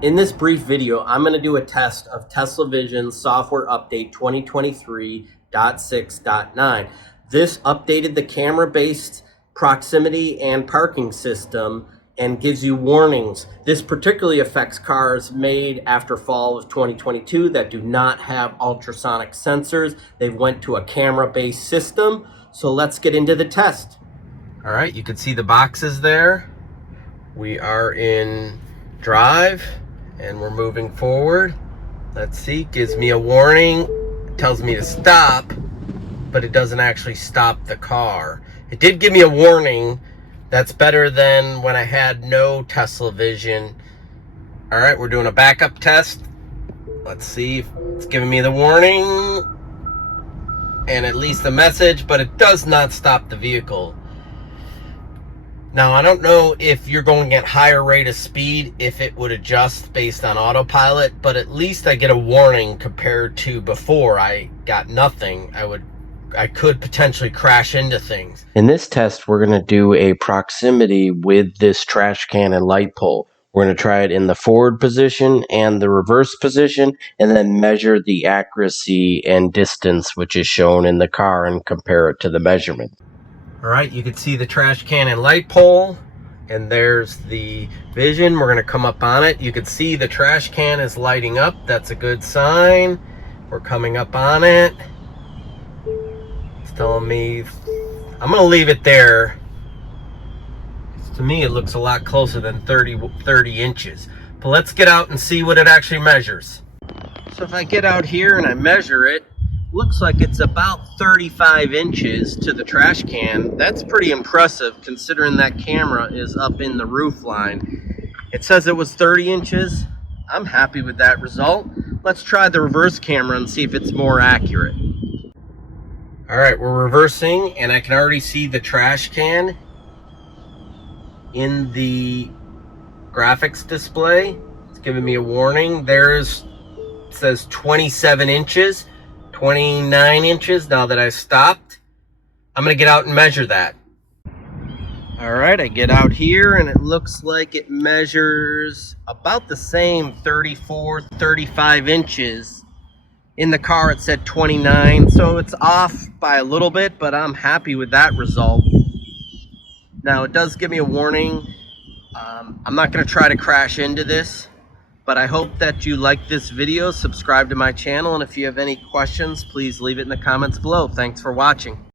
In this brief video, I'm going to do a test of Tesla Vision software update 2023.6.9. This updated the camera-based proximity and parking system and gives you warnings. This particularly affects cars made after fall of 2022 that do not have ultrasonic sensors. They went to a camera-based system. So let's get into the test. All right, you can see the boxes there. We are in drive and we're moving forward. Let's see, gives me a warning, tells me to stop, but it doesn't actually stop the car. It did give me a warning. That's better than when I had no Tesla Vision. All right, we're doing a backup test. Let's see if it's giving me the warning and at least the message, but it does not stop the vehicle. Now, I don't know if you're going at higher rate of speed, if it would adjust based on autopilot, but at least I get a warning compared to before I got nothing. I could potentially crash into things. In this test, we're going to do a proximity with this trash can and light pole. We're going to try it in the forward position and the reverse position, and then measure the accuracy and distance which is shown in the car and compare it to the measurement. All right, you can see the trash can and light pole, and there's the Vision. We're going to come up on it. You can see the trash can is lighting up. That's a good sign. We're coming up on it. It's telling me, I'm going to leave it there. To me, it looks a lot closer than 30 inches. But let's get out and see what it actually measures. So if I get out here and I measure it, looks like it's about 35 inches to the trash can. That's pretty impressive considering that camera is up in the roof line. It says it was 30 inches. I'm happy with that result. Let's try the reverse camera and see if it's more accurate. All right, we're reversing and I can already see the trash can in the graphics display. It's giving me a warning. It says 27 inches. 29 inches now that I stopped. I'm gonna get out and measure that. All right, I get out here and it looks like it measures about the same, 34, 35 inches. In the car it said 29, so it's off by a little bit, but I'm happy with that result. Now it does give me a warning. I'm not gonna try to crash into this, but I hope that you like this video, subscribe to my channel, and if you have any questions, please leave it in the comments below. Thanks for watching.